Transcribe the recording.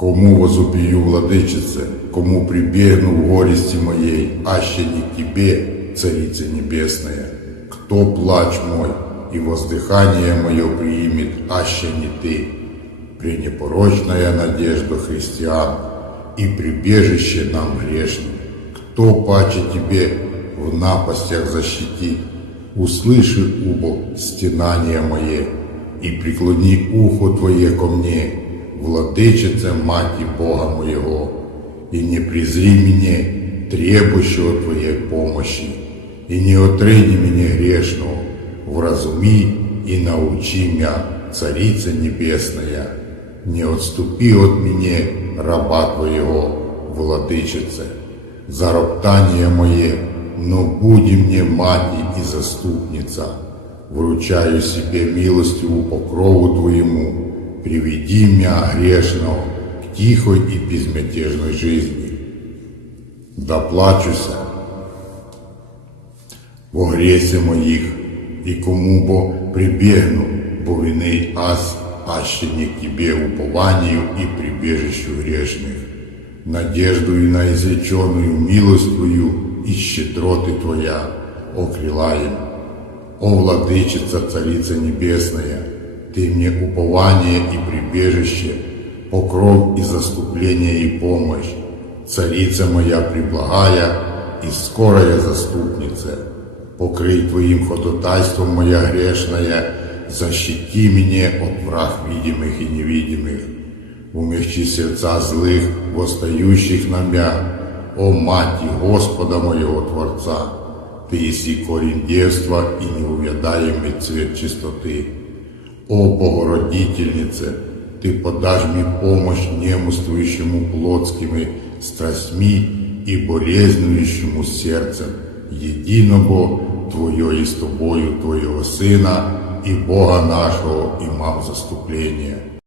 Кому возупию, владычице, кому прибегну в горести моей, аще не к тебе, Царица Небесная, кто плач мой и воздыхание мое примет, аще не ты, пренепорочная надежда христиан и прибежище нам грешным, кто паче тебе в напастях защитит, услыши, убо, стенание мое, и преклони ухо твое ко мне, владычице Мати Бога моего, и не презри мне, требующего Твоей помощи, и не отрыни меня грешного, вразуми и научи меня, Царица Небесная, не отступи от меня, раба Твоего, владычице, за роптание мое, но буди мне мати и заступница, вручаю себе милостиву покрову Твоему, приведи меня грешного к тихой и безмятежной жизни. Доплачуся во гресі моїх, і кому бо прибегну, бо вини аз, аще не к тебе упованию и прибежищу грешных, надеждою на изреченную милость Твою и щедроты Твоя, окрылаем. О, владычица, царица небесная, Ты мне упование и прибежище, покров и заступление и помощь, царица моя преблагая и скорая заступница. Покрый Твоим ходатайством моя грешная, защити меня от враг видимых и невидимых. Умягчи сердца злых, восстающих на мя, о Мати Господа моего Творца, Ты еси корень девства и неувядаемый цвет чистоты. О Богородительнице, Ты подашь мне помощь немуствующему плотскими страстьми и болезнующему сердцем, единого Твое и с Тобою, Твоего Сына, и Бога нашего, и мав заступления.